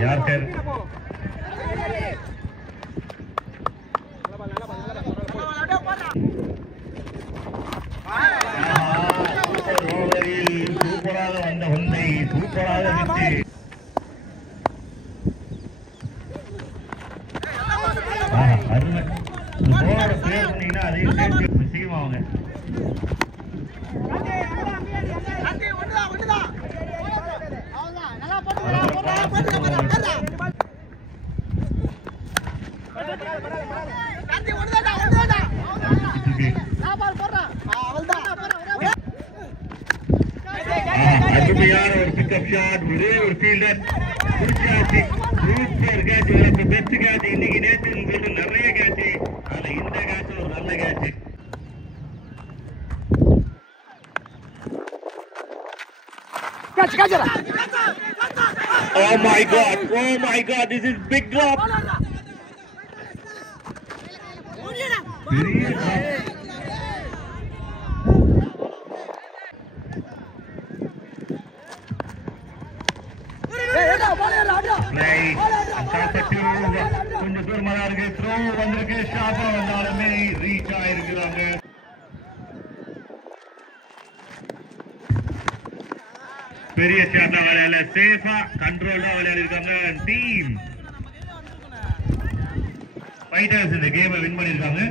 yorker சூப்பராக வந்த ஒன்றை சூப்பராக விட்டு அருமை பேர் பண்ணீங்கன்னா அதையும் சேர்த்து செய்வோம் அவங்க அருமையான ஒரு பிக்கப் ஷாட் ஒரே ஒரு fielder super catch best catch இன்னைக்கு நேற்று சொல்லிட்டு நிறைய கேட்ச் ஆனா இந்த கேட்ச் ஒரு நல்ல catch oh my god this is big drop கொஞ்சம் தூரமா இருக்கு த்ரோ வந்திருக்கு ஷார்ப்பா வந்தாலுமே ரீச் ஆயிருக்கிறாங்க பெரிய ஷாட்டா விளையாடல சேஃபா கண்ட்ரோலா விளையாடி இருக்காங்க டீம் ஃபைட்டர்ஸ் இந்த கேமை வின் பண்ணிருக்காங்க